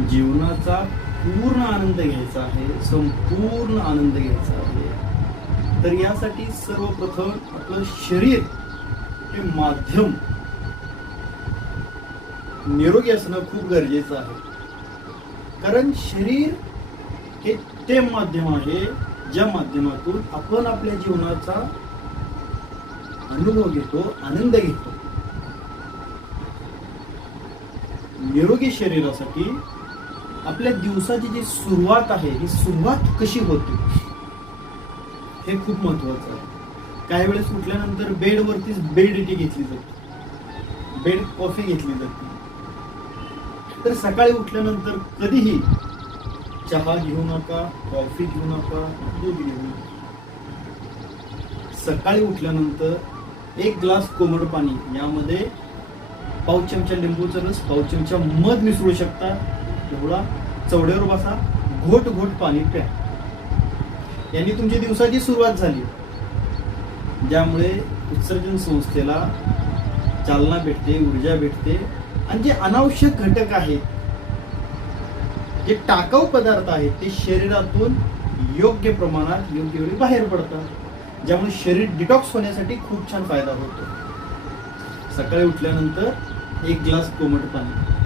जीवनाचा पूर्ण आनंद घ्यायचा आहे, संपूर्ण आनंद घ्यायचा आहे, तर यासाठी सर्वप्रथम आपलं शरीर हे माध्यम निरोगी असणं खूप गरजेचं आहे. कारण शरीर हे ते माध्यम आहे ज्या माध्यमातून आपण आपल्या जीवनाचा अनुभव घेतो, आनंद घेतो. निरोगी शरीरासाठी आपल्या दिवसाची जी सुरुवात आहे ही सुरुवात कशी होते हे खूप महत्वाचं आहे. काही वेळेस उठल्यानंतर बेडवरतीच बेड टी घेतली जाते, बेड कॉफी घेतली जाते. तर सकाळी उठल्यानंतर कधीही चहा घेऊ नका, कॉफी घेऊ नका, दूध घेऊ नका. सकाळी उठल्यानंतर एक ग्लास कोमट पाणी, यामध्ये पाव चमचा लिंबूचा रस, पाव चमचा मध मिसळू शकता. एवढा चवड्यावर बसा, घोट घोट पाणी प्या. यांनी तुमच्या दिवसाची सुरुवात झाली, ज्यामुळे उत्सर्जन संस्थेला चालना भेटते, ऊर्जा भेटते. आणि जे अनावश्यक घटक आहेत, जे टाकाऊ पदार्थ आहेत, ते शरीरातून योग्य प्रमाणात योग्य वेळी बाहेर पडतात, ज्यामुळे शरीर डिटॉक्स होण्यासाठी खूप छान फायदा होतो. सकाळी उठल्यानंतर एक ग्लास कोमट पाणी.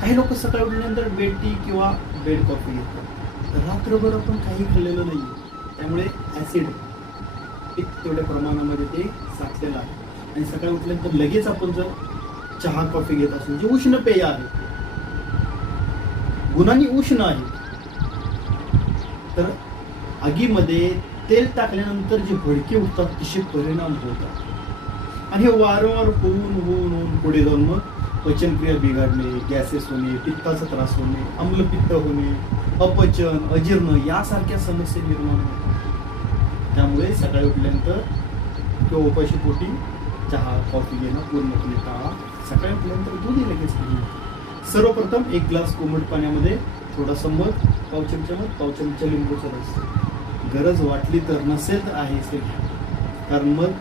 काही लोक सकाळी उठल्यानंतर बेड टी किंवा बेड कॉफी घेतात. रात्रभर आपण काही खाल्लेलं नाही, त्यामुळे ऍसिड तेवढ्या प्रमाणामध्ये ते साचलेलं आहे. आणि सकाळी उठल्यानंतर लगेच आपण जर चहा कॉफी घेत असू, जे उष्ण पेय आहे, गुणांनी उष्ण आहे, तर आगीमध्ये तेल टाकल्यानंतर जे भडके उठतात तसे परिणाम होतात. आणि हे वारंवार होऊन होऊन होऊन पुढे जाऊन मग पचनक्रिया बिघडणे, गॅसेस होणे, पित्ताचा त्रास होणे, आम्लपित्त होणे, अपचन, अजीर्ण यासारख्या समस्या निर्माण होतात. त्यामुळे सकाळी उठल्यानंतर किंवा उपाशी पोटी चहा कॉफी घेणं पूर्णपणे टाळा. सकाळी उठल्यानंतर दूध लगेच घेणं. सर्वप्रथम एक ग्लास कोमट पाण्यामध्ये थोडासा मध, पाव चमचा मध, पाव चमचा लिंबूचा रस. गरज वाटली तर, नसेल तर आहे, कारण मध